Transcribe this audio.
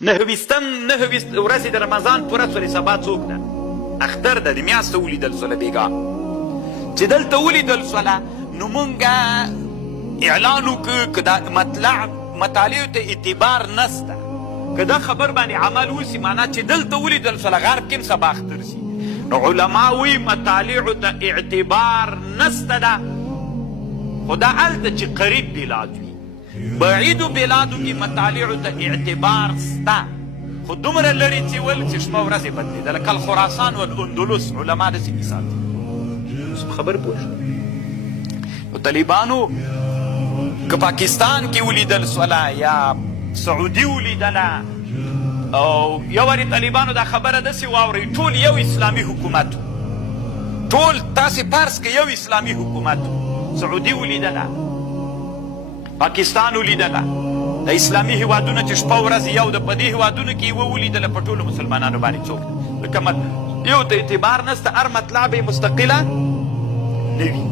نهه ویست ورځې د رمضان پوره سولې، سبا څوک ده؟ اختر ده، د میاشته ولیدل سوله بېګا چې دلته ولیدل سوله، نو مونږ اعلان وکړو که دا مطالعو ته اعتبار نسته، که دا خبر باندې عمل وسي، معنا چې دلته ولیدل سوله غرب کې هم سبا اختر سي. نو علما وایي مطالعو ته اعتبار نسته ده، خو دا هلته چې قریب بلاد وي، بعیدو بلادو کې مطالعو ته اعتبار سته، خو دومره لرې چې ول چې شپه ورځې بدلېدله، کل خراسان والاندلس علما داسې مثال دي. خبر پوه شو؟ نو طالبانو که پاکستان کې ولیدل سوله یا سعودي ولیدله، او یو وارې طالبانو دا خبره داسې واورئ ټول یو اسلامي حکومت و، ټول تاسې فرض که یو اسلامي حکومت و، سعودي ولیدله، پاکستان ولیدله، د اسلامي هیوادونه چې شپه ورځې یو ده، په دې هیوادونو کې یوه ولیدله، په ټولو مسلمانانو باندې څوک ده؟ لکه یو ته اعتبار نسته، هر مطلع به یې مستقله نه وي.